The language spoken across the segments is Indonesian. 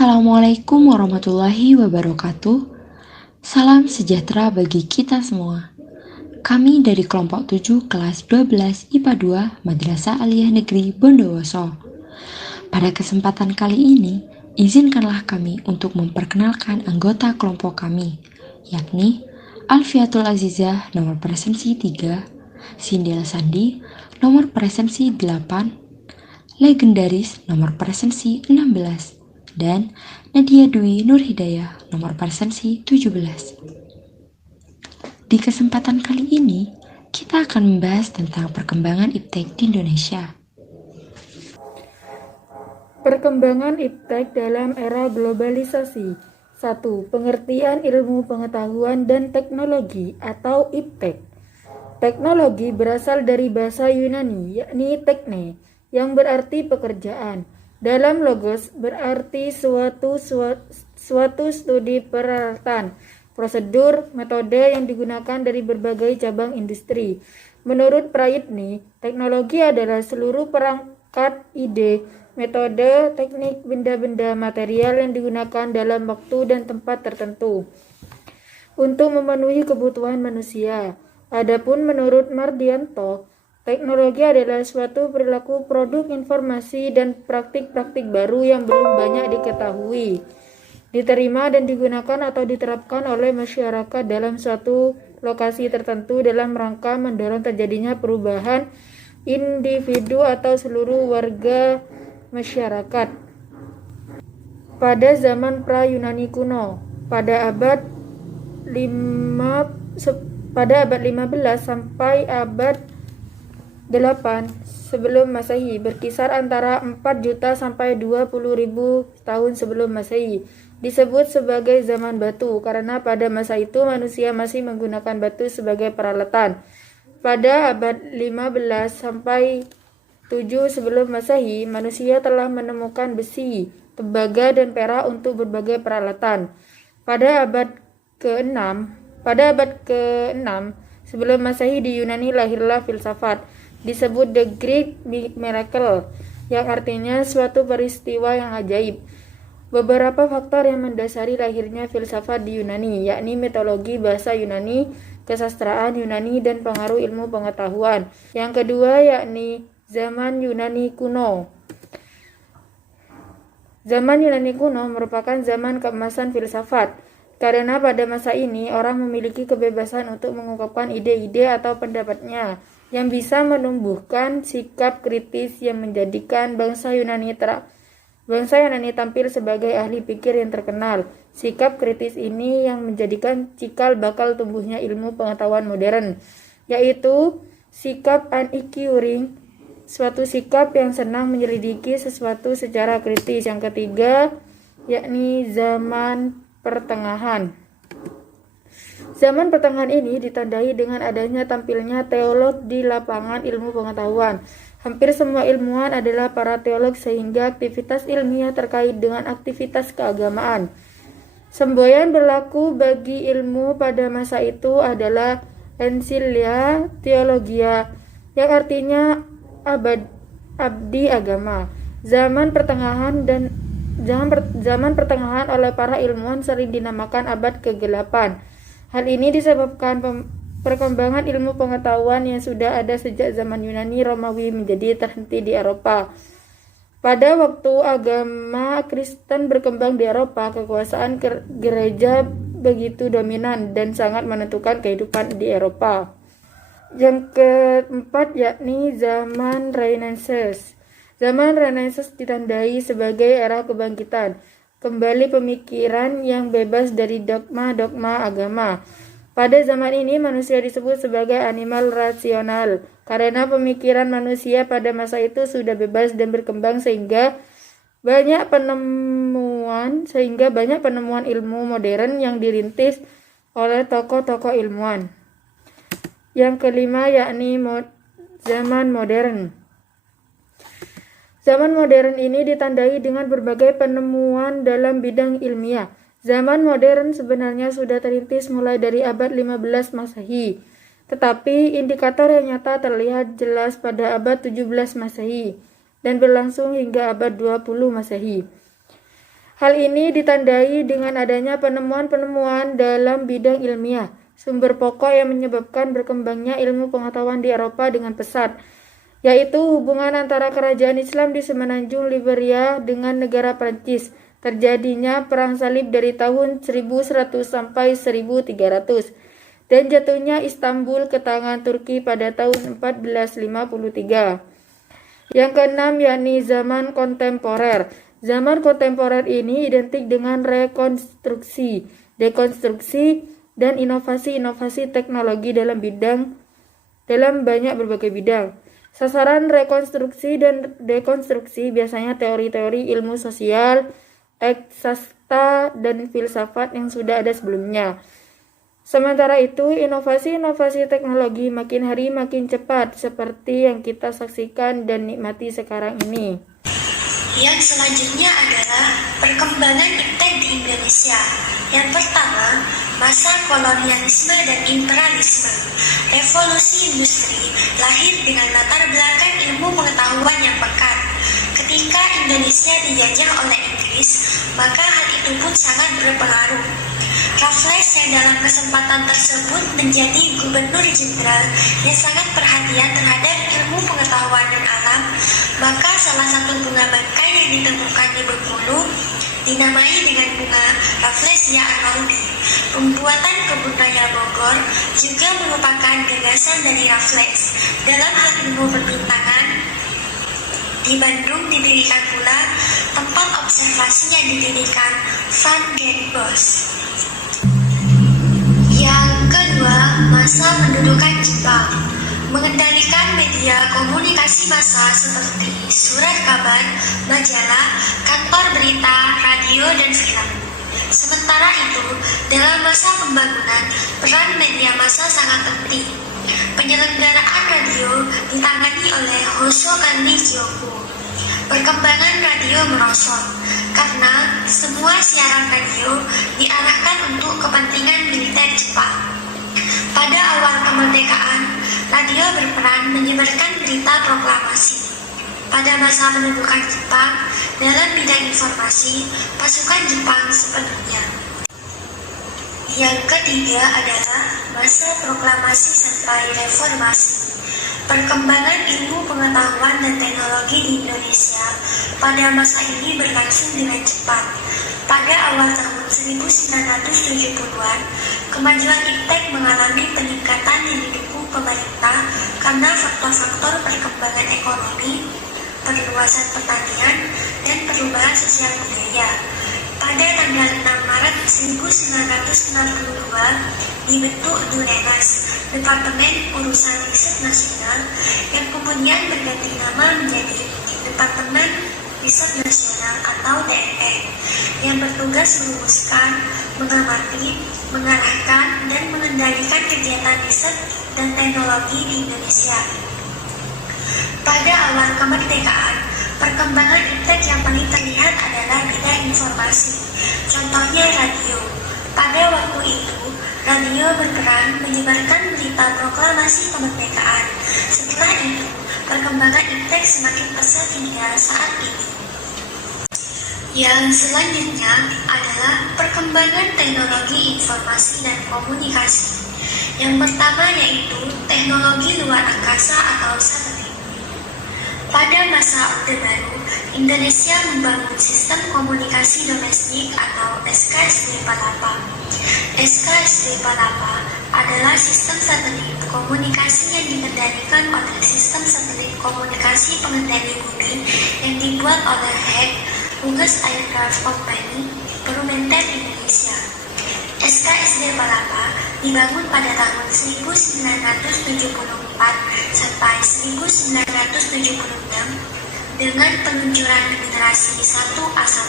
Assalamualaikum warahmatullahi wabarakatuh. Salam sejahtera bagi kita semua. Kami dari kelompok 7 kelas 12 IPA 2 Madrasah Aliyah Negeri Bondowoso. Pada kesempatan kali ini, izinkanlah kami untuk memperkenalkan anggota kelompok kami, yakni Alfiatul Azizah nomor presensi 3, Sindel Sandi nomor presensi 8, Legendaris nomor presensi 16, dan Nadia Dwi Nur Hidayah nomor presensi 17. Di kesempatan kali ini, kita akan membahas tentang perkembangan iptek di Indonesia. Perkembangan iptek dalam era globalisasi. 1. Pengertian ilmu pengetahuan dan teknologi atau iptek. Teknologi berasal dari bahasa Yunani, yakni tekne, yang berarti pekerjaan. Dalam logos berarti suatu studi peralatan, prosedur, metode yang digunakan dari berbagai cabang industri. Menurut Prayitni, teknologi adalah seluruh perangkat ide, metode, teknik, benda-benda material yang digunakan dalam waktu dan tempat tertentu untuk memenuhi kebutuhan manusia. Adapun menurut Mardianto, teknologi adalah suatu perilaku produk informasi dan praktik-praktik baru yang belum banyak diketahui, diterima dan digunakan atau diterapkan oleh masyarakat dalam suatu lokasi tertentu dalam rangka mendorong terjadinya perubahan individu atau seluruh warga masyarakat. Pada zaman pra-Yunani kuno, pada abad 15 sampai abad 8 sebelum Masehi, berkisar antara 4 juta sampai 20.000 tahun sebelum Masehi, disebut sebagai zaman batu karena pada masa itu manusia masih menggunakan batu sebagai peralatan. Pada abad 15 sampai 7 sebelum Masehi, manusia telah menemukan besi, tembaga, dan perak untuk berbagai peralatan. Pada abad ke-6 sebelum Masehi di Yunani lahirlah filsafat, disebut The Great Miracle, yang artinya suatu peristiwa yang ajaib. Beberapa faktor yang mendasari lahirnya filsafat di Yunani, yakni mitologi bahasa Yunani, kesastraan Yunani, dan pengaruh ilmu pengetahuan. Yang kedua yakni zaman Yunani kuno. Zaman Yunani kuno merupakan zaman keemasan filsafat, karena pada masa ini orang memiliki kebebasan untuk mengungkapkan ide-ide atau pendapatnya yang bisa menumbuhkan sikap kritis yang menjadikan bangsa Yunani tampil sebagai ahli pikir yang terkenal. Sikap kritis ini yang menjadikan cikal bakal tumbuhnya ilmu pengetahuan modern, yaitu sikap uninquiring, suatu sikap yang senang menyelidiki sesuatu secara kritis. Yang ketiga yakni zaman pertengahan. Zaman pertengahan ini ditandai dengan adanya tampilnya teolog di lapangan ilmu pengetahuan. Hampir semua ilmuwan adalah para teolog sehingga aktivitas ilmiah terkait dengan aktivitas keagamaan. Semboyan berlaku bagi ilmu pada masa itu adalah Ensilia Theologia, yang artinya abdi agama. Zaman pertengahan oleh para ilmuwan sering dinamakan abad ke-8. Hal ini disebabkan perkembangan ilmu pengetahuan yang sudah ada sejak zaman Yunani Romawi menjadi terhenti di Eropa. Pada waktu agama Kristen berkembang di Eropa, kekuasaan gereja begitu dominan dan sangat menentukan kehidupan di Eropa. Yang keempat yakni zaman Renaissance. Zaman Renaissance ditandai sebagai era kebangkitan kembali pemikiran yang bebas dari dogma-dogma agama. Pada zaman ini manusia disebut sebagai animal rasional karena pemikiran manusia pada masa itu sudah bebas dan berkembang sehingga banyak penemuan ilmu modern yang dirintis oleh tokoh-tokoh ilmuwan. Yang kelima yakni zaman modern. Zaman modern ini ditandai dengan berbagai penemuan dalam bidang ilmiah. Zaman modern sebenarnya sudah terintis mulai dari abad 15 Masehi, tetapi indikator yang nyata terlihat jelas pada abad 17 Masehi dan berlangsung hingga abad 20 Masehi. Hal ini ditandai dengan adanya penemuan-penemuan dalam bidang ilmiah, sumber pokok yang menyebabkan berkembangnya ilmu pengetahuan di Eropa dengan pesat, yaitu hubungan antara kerajaan Islam di semenanjung Liberia dengan negara Prancis, terjadinya perang salib dari tahun 1100 sampai 1300, dan jatuhnya Istanbul ke tangan Turki pada tahun 1453. Yang keenam yakni zaman kontemporer. Zaman kontemporer ini identik dengan rekonstruksi, dekonstruksi, dan inovasi-inovasi teknologi dalam banyak berbagai bidang. Sasaran rekonstruksi dan dekonstruksi biasanya teori-teori ilmu sosial, eksakta, dan filsafat yang sudah ada sebelumnya. Sementara itu, inovasi-inovasi teknologi makin hari makin cepat seperti yang kita saksikan dan nikmati sekarang ini. Yang selanjutnya adalah perkembangan iptek di Indonesia. Yang pertama, masa kolonialisme dan imperialisme. Revolusi industri lahir dengan latar belakang ilmu pengetahuan yang pekat. Ketika Indonesia dijajah oleh Inggris, maka hal itu pun sangat berpengaruh. Raffles yang dalam kesempatan tersebut menjadi gubernur jenderal yang sangat perhatian terhadap ilmu pengetahuan dan alam, maka salah satu bunga bangkai yang ditemukan di Bengkulu dinamai dengan bunga Rafflesia arnoldi. Pembuatan kebun raya Bogor juga merupakan gagasan dari Raffles. Dalam hal ilmu perbintangan, di Bandung didirikan pula tempat observasi yang didirikan Van den Bosch. Yang kedua, masa pendudukan Jepang. Mengendalikan media komunikasi massa seperti surat kabar, majalah, kantor berita, radio, dan film. Sementara itu, dalam masa pembangunan, peran media massa sangat penting. Penyelenggaraan radio ditangani oleh Hoso Kanri Joko. Perkembangan radio merosot karena semua siaran radio diarahkan untuk kepentingan militer Jepang. Pada awal kemerdekaan, radio berperan menyebarkan berita proklamasi. Pada masa pendudukan Jepang, dalam bidang informasi, pasukan Jepang sepenuhnya. Yang ketiga adalah masa proklamasi sampai reformasi. Perkembangan ilmu pengetahuan dan teknologi di Indonesia pada masa ini berlangsung dengan cepat. Pada awal tahun 1970-an, kemajuan iptek mengalami peningkatan yang didukung pemerintah karena faktor-faktor perkembangan ekonomi, perluasan pertanian, dan perubahan sosial budaya. Pada tanggal 6 Maret 1962, dibentuk DUNENAS, Departemen Urusan Riset Nasional, yang kemudian berganti nama menjadi Departemen Riset Nasional atau DRN, yang bertugas merumuskan, mengamati, mengarahkan, dan mengendalikan kegiatan riset dan teknologi di Indonesia. Pada awal kemerdekaan, perkembangan iptek yang paling terlihat adalah bidang informasi. Contohnya radio. Pada waktu itu, radio berperan menyebarkan berita proklamasi kemerdekaan. Setelah itu, perkembangan iptek semakin pesat hingga saat ini. Yang selanjutnya adalah perkembangan teknologi informasi dan komunikasi. Yang pertama yaitu teknologi luar angkasa atau satelit. Pada masa Orde Baru, Indonesia membangun sistem komunikasi domestik atau SKSD Palapa. SKSD Palapa adalah sistem satelit komunikasi yang dikendalikan oleh sistem satelit komunikasi pengendali bumi yang dibuat oleh HAC, Huges Aircraft Company, Perumenter Indonesia. SKSD Palapa dibangun pada tahun 1974 sampai 1976 dengan peluncuran generasi 1A1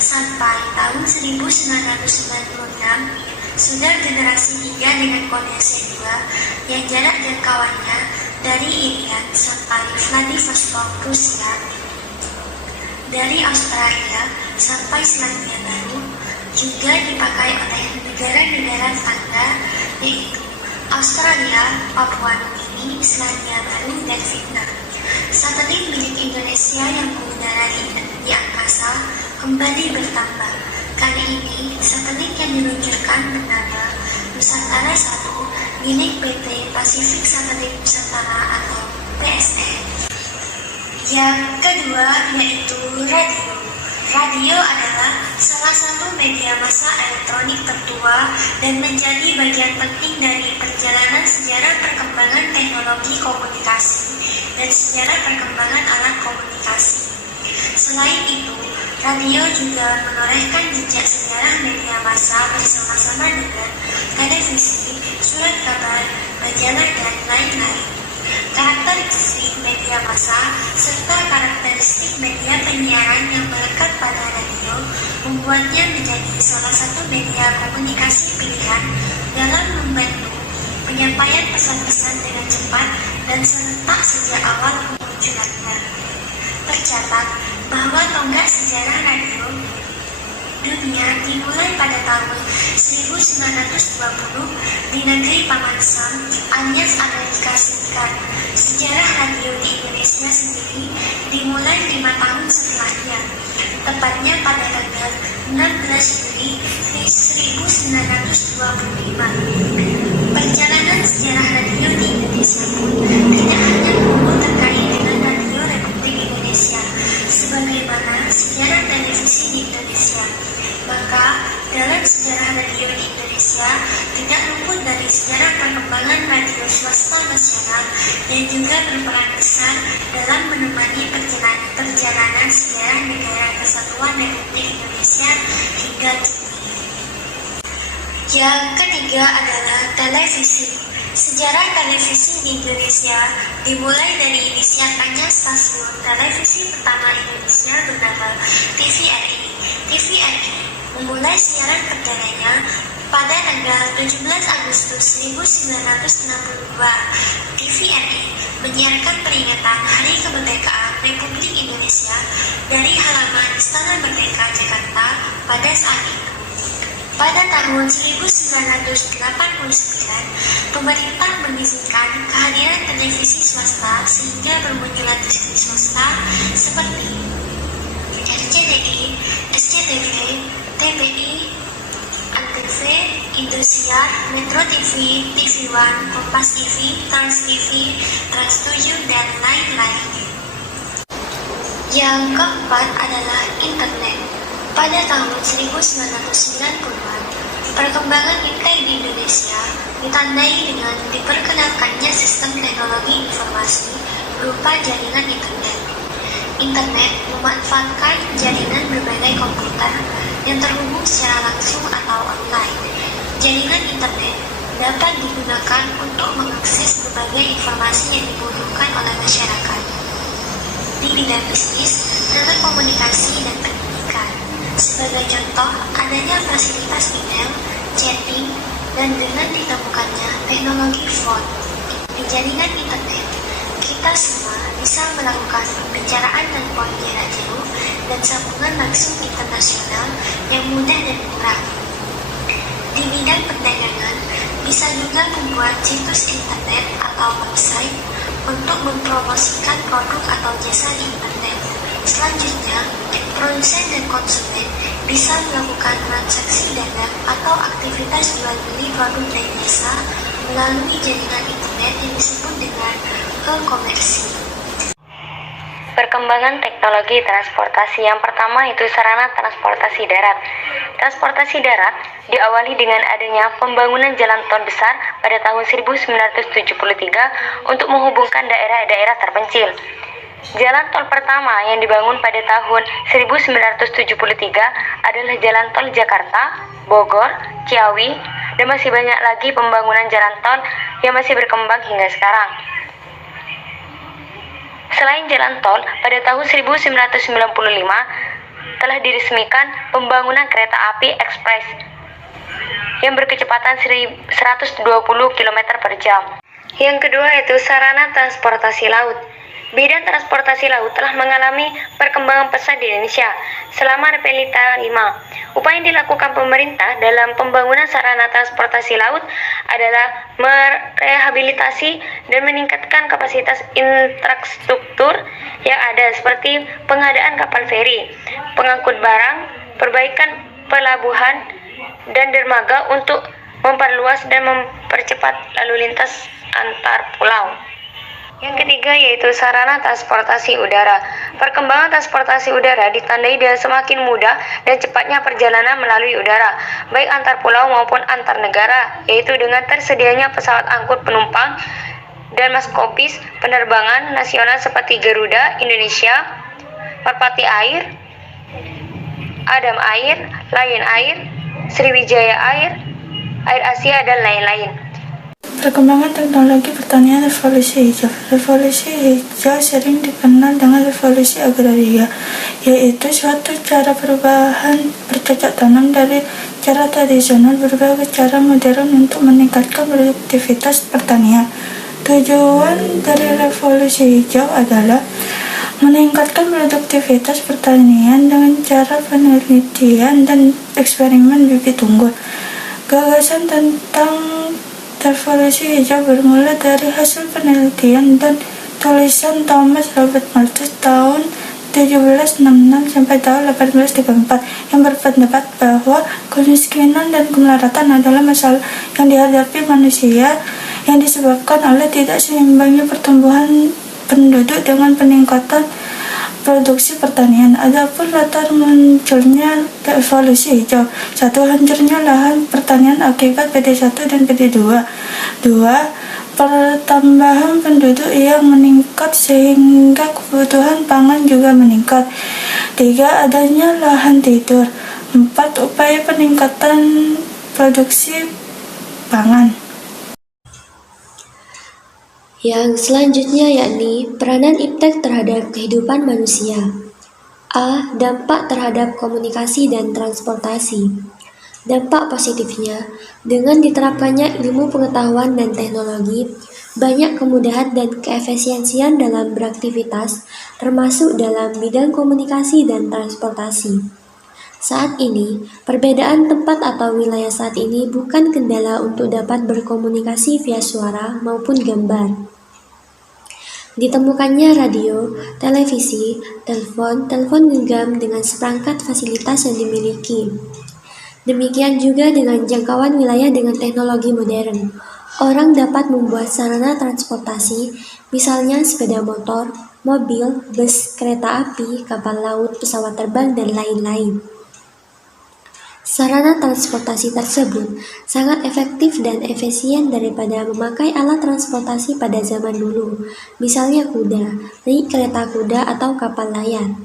sampai tahun 1996 sudah generasi 3 dengan kode C2 yang jarak jangkauannya dari Irian sampai Vladivostok, Rusia, dari Australia sampai Selandia Baru, juga dipakai oleh negara-negara tetangga yaitu Australia, Papua Nugini, Selandia Baru, dan Vietnam. Satelit milik Indonesia yang mengudara di angkasa kembali bertambah. Kali ini, satelit yang diluncurkan bernama Nusantara 1 milik PT Pasifik Satelit Nusantara atau PSN. Yang kedua yaitu radio. Radio adalah salah satu media massa elektronik tertua dan menjadi bagian penting dari perjalanan sejarah perkembangan teknologi komunikasi dan sejarah perkembangan alat komunikasi. Selain itu, radio juga menorehkan jejak sejarah media massa bersama-sama dengan televisi, surat kabar, majalah, dan lain-lain. Karakteristik media massa serta karakteristik media penyiaran yang melekat pada radio membuatnya menjadi salah satu media komunikasi pilihan dalam membantu penyampaian pesan-pesan dengan cepat dan serentak sejak awal kemunculannya. Tercatat bahwa tonggak sejarah radio dunia dimulai pada tahun 1920 di negeri Paman Sam, alias Amerika Serikat. Sejarah radio di Indonesia sendiri dimulai 5 tahun setelahnya, tepatnya pada tanggal 16 Juli 1925. Perjalanan sejarah radio di Indonesia pun tidak hanya melulu terkait dengan radio Republik Indonesia, sebagaimana sejarah televisi di Indonesia. Maka, dalam sejarah radio di Indonesia tidak luput dari sejarah perkembangan radio swasta nasional yang juga berperan besar dalam menemani perjalanan sejarah negara kesatuan Republik Indonesia hingga kini. Yang ketiga adalah televisi. Sejarah televisi di Indonesia dimulai dari disiarkannya stasiun televisi pertama Indonesia bernama TVRI. TVRI memulai siaran perdananya pada tanggal 17 Agustus 1962. TVRI menyiarkan peringatan Hari Kemerdekaan Republik Indonesia dari halaman Istana Merdeka Jakarta pada saat itu. Pada tahun 1989, pemerintah mengizinkan kehadiran televisi swasta sehingga bermunculan TV swasta seperti RCTI, SCTV, TVI, Antv, Indosiar, Metro TV, TV One, Kompas TV, Trans TV, Trans 7, dan lain-lain. Yang keempat adalah internet. Pada tahun 1990-an, perkembangan iptek di Indonesia ditandai dengan diperkenalkannya sistem teknologi informasi berupa jaringan internet. Internet memanfaatkan jaringan berbagai komputer yang terhubung secara langsung atau online. Jaringan internet dapat digunakan untuk mengakses berbagai informasi yang dibutuhkan oleh masyarakat di bidang bisnis, telekomunikasi, dan pendidikan. Sebagai contoh, adanya fasilitas email, chatting, dan dengan ditemukannya teknologi phone. Di jaringan internet, kita semua bisa melakukan pembicaraan telepon jarak jauh dan sambungan langsung internasional yang mudah dan murah. Di bidang perdagangan, bisa juga membuat situs internet atau website untuk mempromosikan produk atau jasa di internet. Selanjutnya, produsen dan konsumen bisa melakukan transaksi dagang atau aktivitas jual beli produk dan jasa melalui jaringan internet yang disebut dengan e-komersi. Perkembangan teknologi transportasi yang pertama itu sarana transportasi darat. Transportasi darat diawali dengan adanya pembangunan jalan tol besar pada tahun 1973 untuk menghubungkan daerah-daerah terpencil. Jalan tol pertama yang dibangun pada tahun 1973 adalah jalan tol Jakarta, Bogor, Ciawi, dan masih banyak lagi pembangunan jalan tol yang masih berkembang hingga sekarang. Selain jalan tol, pada tahun 1995 telah diresmikan pembangunan kereta api ekspres yang berkecepatan 120 km per jam. Yang kedua yaitu sarana transportasi laut. Bidang transportasi laut telah mengalami perkembangan pesat di Indonesia selama Repelita 5. Upaya yang dilakukan pemerintah dalam pembangunan sarana transportasi laut adalah merehabilitasi dan meningkatkan kapasitas infrastruktur yang ada seperti pengadaan kapal feri, pengangkut barang, perbaikan pelabuhan dan dermaga untuk memperluas dan mempercepat lalu lintas antar pulau. Yang ketiga yaitu sarana transportasi udara. Perkembangan transportasi udara ditandai dengan semakin mudah dan cepatnya perjalanan melalui udara, baik antar pulau maupun antar negara, yaitu dengan tersedianya pesawat angkut penumpang dan maskopis penerbangan nasional seperti Garuda Indonesia, Merpati Air, Adam Air, Lion Air, Sriwijaya Air, Air Asia, dan lain-lain. Perkembangan teknologi pertanian revolusi hijau. Revolusi hijau sering dikenal dengan revolusi agraria, yaitu suatu cara perubahan bercocok tanam dari cara tradisional berubah ke cara modern untuk meningkatkan produktivitas pertanian. Tujuan dari revolusi hijau adalah meningkatkan produktivitas pertanian dengan cara penelitian dan eksperimen bibit unggul. Gagasan tentang revolusi hijau bermula dari hasil penelitian dan tulisan Thomas Robert Malthus tahun 1766 sampai tahun 1834 yang berpendapat bahwa kemiskinan dan kemelaratan adalah masalah yang dihadapi manusia yang disebabkan oleh tidak seimbangnya pertumbuhan penduduk dengan peningkatan produksi pertanian. Adapun latar munculnya revolusi hijau: 1. Hancurnya lahan pertanian akibat PD1 dan PD2. 2. Pertambahan penduduk yang meningkat sehingga kebutuhan pangan juga meningkat. 3. Adanya lahan tidur. 4. Upaya peningkatan produksi pangan. Yang selanjutnya yakni peranan iptek terhadap kehidupan manusia. A. Dampak terhadap komunikasi dan transportasi. Dampak positifnya, dengan diterapkannya ilmu pengetahuan dan teknologi, banyak kemudahan dan keefisiensian dalam beraktivitas, termasuk dalam bidang komunikasi dan transportasi. Saat ini, perbedaan tempat atau wilayah saat ini bukan kendala untuk dapat berkomunikasi via suara maupun gambar. Ditemukannya radio, televisi, telepon genggam dengan seperangkat fasilitas yang dimiliki. Demikian juga dengan jangkauan wilayah dengan teknologi modern. Orang dapat membuat sarana transportasi, misalnya sepeda motor, mobil, bus, kereta api, kapal laut, pesawat terbang, dan lain-lain. Sarana transportasi tersebut sangat efektif dan efisien daripada memakai alat transportasi pada zaman dulu, misalnya kuda, naik kereta kuda atau kapal layar.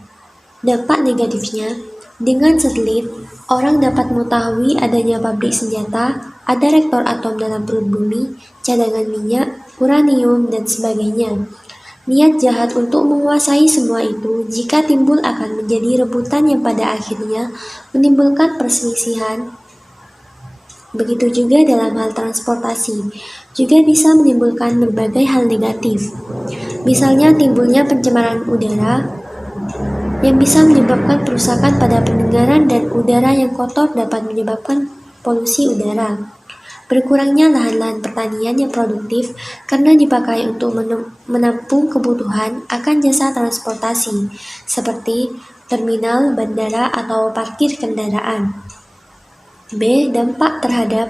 Dampak negatifnya, dengan satelit, orang dapat mengetahui adanya pabrik senjata, ada reaktor atom dalam perut bumi, cadangan minyak, uranium, dan sebagainya. Niat jahat untuk menguasai semua itu jika timbul akan menjadi rebutan yang pada akhirnya menimbulkan perselisihan. Begitu juga dalam hal transportasi, juga bisa menimbulkan berbagai hal negatif. Misalnya timbulnya pencemaran udara yang bisa menyebabkan kerusakan pada pendengaran, dan udara yang kotor dapat menyebabkan polusi udara. Berkurangnya lahan-lahan pertanian yang produktif karena dipakai untuk menampung kebutuhan akan jasa transportasi, seperti terminal, bandara, atau parkir kendaraan. B. Dampak terhadap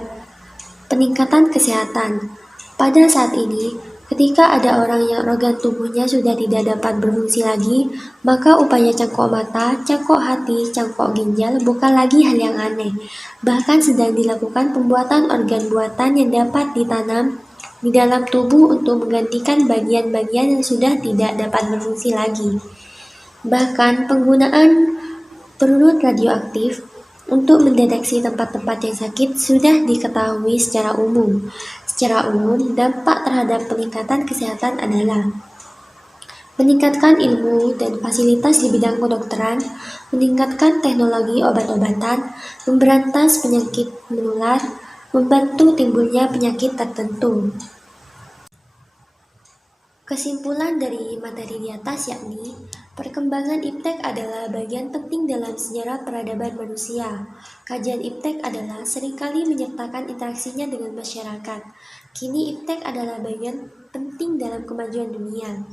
peningkatan kesehatan. Pada saat ini, ketika ada orang yang organ tubuhnya sudah tidak dapat berfungsi lagi, maka upaya cangkok mata, cangkok hati, cangkok ginjal bukan lagi hal yang aneh. Bahkan sedang dilakukan pembuatan organ buatan yang dapat ditanam di dalam tubuh untuk menggantikan bagian-bagian yang sudah tidak dapat berfungsi lagi. Bahkan penggunaan perunut radioaktif untuk mendeteksi tempat-tempat yang sakit sudah diketahui secara umum. Secara umum, dampak terhadap peningkatan kesehatan adalah meningkatkan ilmu dan fasilitas di bidang kedokteran, meningkatkan teknologi obat-obatan, memberantas penyakit menular, membantu timbulnya penyakit tertentu. Kesimpulan dari materi di atas yakni, perkembangan iptek adalah bagian penting dalam sejarah peradaban manusia. Kajian iptek adalah seringkali menyertakan interaksinya dengan masyarakat. Kini iptek adalah bagian penting dalam kemajuan dunia.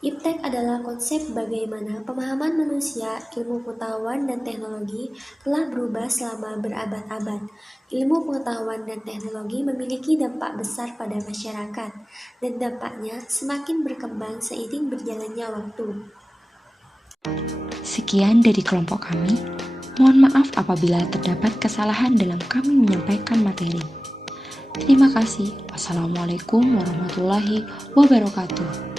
Iptek adalah konsep bagaimana pemahaman manusia, ilmu pengetahuan dan teknologi telah berubah selama berabad-abad. Ilmu pengetahuan dan teknologi memiliki dampak besar pada masyarakat, dan dampaknya semakin berkembang seiring berjalannya waktu. Sekian dari kelompok kami. Mohon maaf apabila terdapat kesalahan dalam kami menyampaikan materi. Terima kasih. Wassalamualaikum warahmatullahi wabarakatuh.